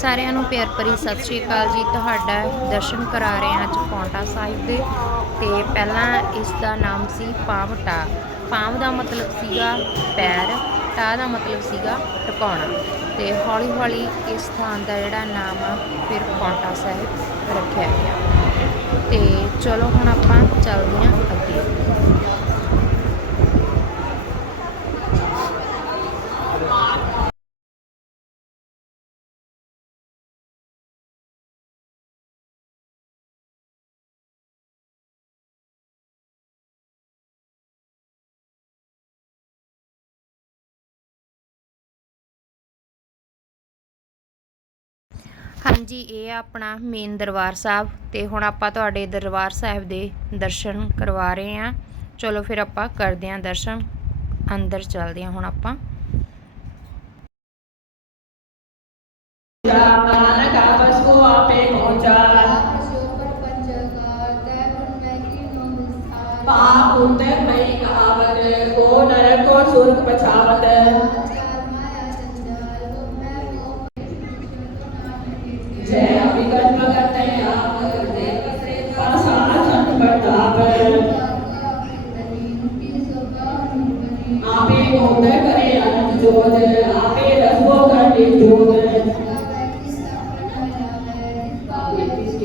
ਸਾਰਿਆਂ ਨੂੰ ਪਿਆਰ ਭਰੀ ਸਤਿ ਸ਼੍ਰੀ ਅਕਾਲ ਜੀ। ਤੁਹਾਡਾ ਦਰਸ਼ਨ ਕਰਾ ਰਹੇ ਹਾਂ ਅੱਜ ਪੌਂਟਾ ਸਾਹਿਬ ਦੇ। ਤੇ ਪਹਿਲਾਂ ਇਸ ਦਾ ਨਾਮ ਸੀ ਪਾਵਟਾ ਪਾਵ ਦਾ ਮਤਲਬ ਸੀਗਾ ਪੈਰ ਟਾ ਦਾ ਮਤਲਬ ਸੀਗਾ ਟਿਕਾਉਣਾ। ਤੇ ਹੌਲੀ ਹੌਲੀ ਇਸ ਥਾਂ ਦਾ ਜਿਹੜਾ ਨਾਮ ਆ, ਫਿਰ ਪੌਂਟਾ ਸਾਹਿਬ ਰੱਖਿਆ ਗਿਆ। ਤੇ ਚਲੋ ਹੁਣ ਆਪਾਂ ਚੱਲਦੇ ਹਾਂ ਅੱਗੇ। ਹਾਂਜੀ, ਇਹ ਆ ਆਪਣਾ ਮੇਨ ਦਰਬਾਰ ਸਾਹਿਬ ਤੇ ਹੁਣ ਆਪਾਂ ਤੁਹਾਡੇ ਦਰਬਾਰ ਸਾਹਿਬ ਦੇ ਦਰਸ਼ਨ ਕਰਵਾ ਰਹੇ ਹਾਂ। ਚਲੋ ਫਿਰ ਆਪਾਂ ਕਰਦੇ ਹਾਂ ਦਰਸ਼ਨ, ਅੰਦਰ ਚੱਲਦੇ ਹਾਂ ਹੁਣ ਆਪਾਂ। ਨਾਨਕ ਆਪਸ ਕੋ ਆਪੇ ਪਹੁੰਚਾ ਪਾਪ ਉਤੇ ਮਈ ਕਹਾਵਤ, ਕੋ ਨਰਕ ਕੋ ਸੁਰਗ ਪਛਾਵਤ।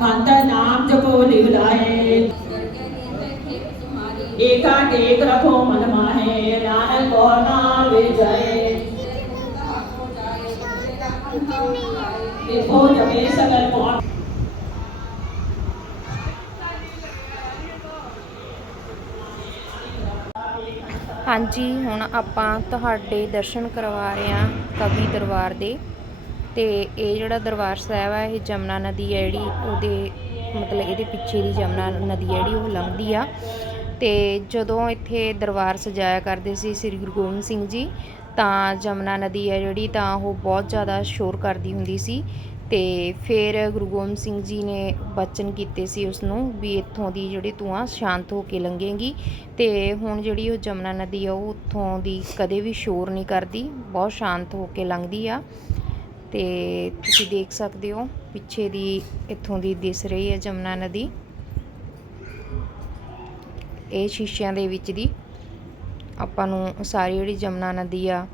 ਮਨ ਨਾਮ ਜਪੋ ਲਿਵ ਲਾਏ ਏਕਾ ਟੇਕ ਰਖੋ ਮਨ ਮਾਹੇ, ਨਾਨਕ ਕੋ ਨਾਮ ਵਿਜੈ ਦੇਖੋ ਜਪੇ ਸਗਲ ਕੋ ਹਾਂਜੀ, ਹੁਣ ਆਪਾਂ ਤੁਹਾਡੇ ਦਰਸ਼ਨ ਕਰਵਾ ਰਹੇ ਹਾਂ ਕਵੀ ਦਰਬਾਰ ਦੇ। ਤੇ ਇਹ ਜਿਹੜਾ ਦਰਬਾਰ ਸਾਹਿਬ ਆ, ਇਹ ਜਮਨਾ ਨਦੀ ਹੈ ਜਿਹੜੀ, ਉਹਦੇ ਮਤਲਬ ਇਹਦੇ ਪਿੱਛੇ ਦੀ ਜਮਨਾ ਨਦੀ ਹੈ ਜਿਹੜੀ, ਉਹ ਲੰਘਦੀ ਆ। ਤੇ ਜਦੋਂ ਇੱਥੇ ਦਰਬਾਰ ਸਜਾਇਆ ਕਰਦੇ ਸੀ ਸ੍ਰੀ ਗੁਰੂ ਗੋਬਿੰਦ ਸਿੰਘ ਜੀ, ਤਾਂ ਜਮਨਾ ਨਦੀ ਹੈ ਜਿਹੜੀ, ਤਾਂ ਉਹ ਬਹੁਤ ਜ਼ਿਆਦਾ ਸ਼ੋਰ ਕਰਦੀ ਹੁੰਦੀ ਸੀ। ਤੇ ਫਿਰ ਗੁਰੂ ਗੋਬਿੰਦ ਸਿੰਘ ਜੀ ਨੇ ਬਚਨ ਕੀਤੇ ਸੀ ਉਸ ਨੂੰ ਵੀ ਇੱਥੋਂ ਦੀ ਜਿਹੜੀ ਤੂੰ ਆ ਸ਼ਾਂਤ ਹੋ ਕੇ ਲੰਘੇਗੀ। ਤੇ ਹੁਣ ਜਿਹੜੀ ਉਹ ਜਮਨਾ ਨਦੀ ਆ, ਉਹ ਉੱਥੋਂ ਦੀ ਕਦੇ ਵੀ ਸ਼ੋਰ ਨਹੀਂ ਕਰਦੀ, ਬਹੁਤ ਸ਼ਾਂਤ ਹੋ ਕੇ ਲੰਘਦੀ ਆ। ਤੇ ਤੁਸੀਂ ਦੇਖ ਸਕਦੇ ਹੋ ਪਿੱਛੇ ਦੀ ਇੱਥੋਂ ਦੀ ਦਿਸ ਰਹੀ ਹੈ ਜਮਨਾ ਨਦੀ। ਇਹ ਸ਼ੀਸ਼ਿਆਂ ਦੇ ਵਿੱਚ ਦੀ ਆਪਾਂ ਨੂੰ ਸਾਰੀ ਜਿਹੜੀ ਜਮਨਾ ਨਦੀ ਆ,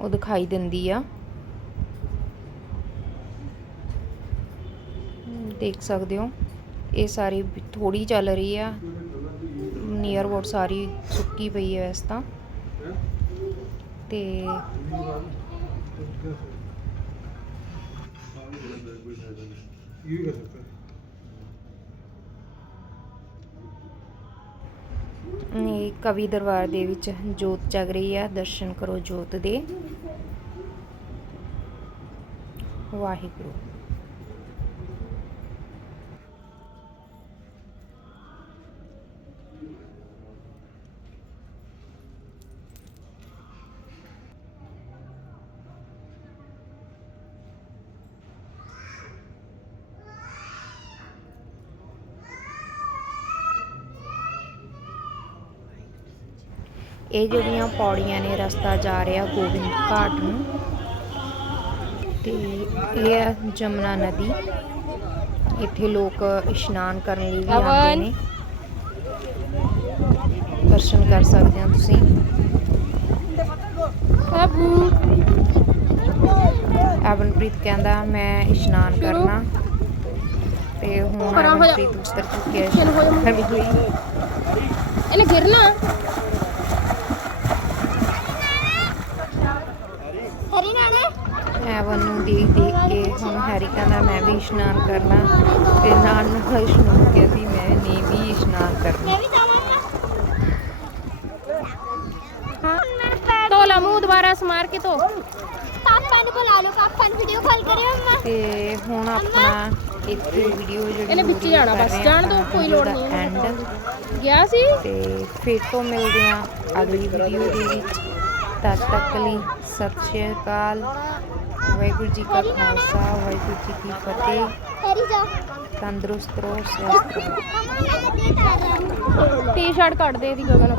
ਉਹ ਦਿਖਾਈ ਦਿੰਦੀ ਆ। ਦੇਖ ਸਕਦੇ ਹੋ, ਇਹ ਸਾਰੀ ਥੋੜੀ ਚੱਲ ਰਹੀ ਆ। ਨੀਅਰ ਅਬਾਊਟ ਸਾਰੀ ਸੁੱਕੀ ਪਈ ਹੈ ਵੈਸੇ ਤਾਂ। ਤੇ ये भी कर सकता है ਇਹ ਕਵੀ ਦਰਬਾਰ ਦੇ ਵਿੱਚ ਜੋਤ ਜਗ ਰਹੀ ਆ ਦਰਸ਼ਨ ਕਰੋ ਜੋਤ ਦੇ ਵਾਹਿਗੁਰੂ ਇਹ ਜਿਹੜੀਆਂ ਪੌੜੀਆਂ ਨੇ ਰਸਤਾ ਜਾ ਰਿਹਾ ਗੋਬਿੰਦ ਘਾਟ ਨੂੰ। ਤੇ ਇਹ ਹੈ ਜਮਨਾ ਨਦੀ। ਇੱਥੇ ਲੋਕ ਇਸ਼ਨਾਨ ਕਰਨ ਲਈ ਵੀ ਆਉਂਦੇ ਨੇ। ਦਰਸ਼ਨ ਕਰ ਸਕਦੇ ਹੋ ਤੁਸੀਂ। ਅਵਨਪ੍ਰੀਤ ਕਹਿੰਦਾ ਮੈਂ ਇਸ਼ਨਾਨ ਕਰਨਾ। ਤੇ ਹੁਣ ਅਵਨਪ੍ਰੀਤ ਉਤਰ ਚੁੱਕੀ ਹੈ। ਇਹਨੇ ਗਿਰਨਾ। ਐਵਨ ਨੂੰ ਦੇਖ ਦੇਖ ਕੇ ਹੁਣ ਹੈਰੀ ਕਹਿੰਦਾ ਮੈਂ ਵੀ ਇਸ਼ਨਾਨ ਕਰਨਾ ਤੇ ਨਾਲ ਨੂੰ ਇਸ਼ਨਾਨ ਕਿਹਾ ਵੀ ਮੈਂ ਨੇ ਵੀ ਇਸ਼ਨਾਨ ਕਰਨਾ। ਧੋ ਲਾ ਮੂੰਹ ਦੁਬਾਰਾ ਸਮਾਰ ਕੇ ਧੋ। ਪਾਪਾ ਨੂੰ ਬੁਲਾ ਲਓ ਪਾਪਾ ਨੂੰ ਤੇ ਹੁਣ ਆਪਣਾ ਇੱਥੇ ਵੀਡੀਓ ਜਿਹੜੀ ਇਹਨੇ ਵਿੱਚ ਜਾਣਾ ਬਸ, ਜਾਣ ਦਿਓ, ਕੋਈ ਲੋੜ ਨਹੀਂ। ਐਂਡ ਗਿਆ ਸੀ? ਤੇ ਫਿਰ ਤੋਂ ਮਿਲਦੇ ਹਾਂ ਅਗਲੀ ਵੀਡੀਓ ਦੇ ਵਿੱਚ। ਤਦ ਤੱਕ ਲਈ ਸਤਿ ਸ਼੍ਰੀ ਅਕਾਲ। ਵਾਹਿਗੁਰੂ ਜੀ ਕਾ ਖਾਲਸਾ, ਵਾਹਿਗੁਰੂ ਜੀ ਕੀ ਫਤਿਹ। ਤੰਦਰੁਸਤ ਰਹੋ, ਸਵਸਥ ਰਹੋ। ਟੀ-ਸ਼ਰਟ ਕੱਢ ਦੇ ਇਹਦੀ ਗਗਨ।